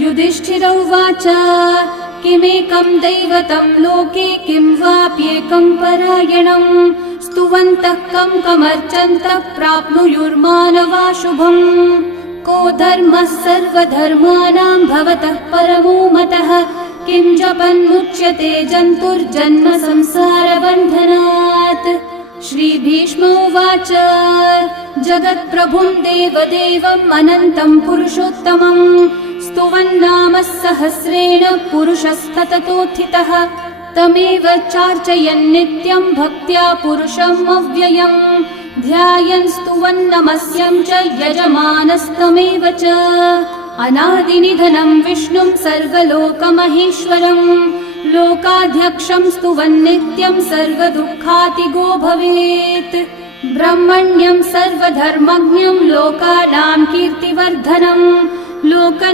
युधिष्ठिर उवाच किमेकं दैवतं लोके किं वाप्येकं परायणं स्तुवन्तः कं कमर्चन्तः प्राप्नुयुर्मानवा शुभम् को धर्मः सर्वधर्माणां भवतः परमो मतः किं जपन्मुच्यते जन्तुर्जन्म संसारबन्धनात्। श्रीभीष्म उवाच जगत्प्रभुं देवदेवम् अनन्तं पुरुषोत्तमम् स्तुवन्नाम सहस्रेण पुरुषस्तततोत्थितः तमेव चार्चयन् नित्यं भक्त्या पुरुषम् अव्ययम् ध्यायन् स्तुवन्नमस्यं च यजमानस्तमेव च अनादिनिधनं विष्णुं सर्वलोकमहेश्वरम् लोकाध्यक्षं स्तुवन्नित्यं सर्वदुःखातिगो भवेत् ब्रह्मण्यं सर्वधर्मज्ञं लोकानां कीर्तिवर्धनम् लोकना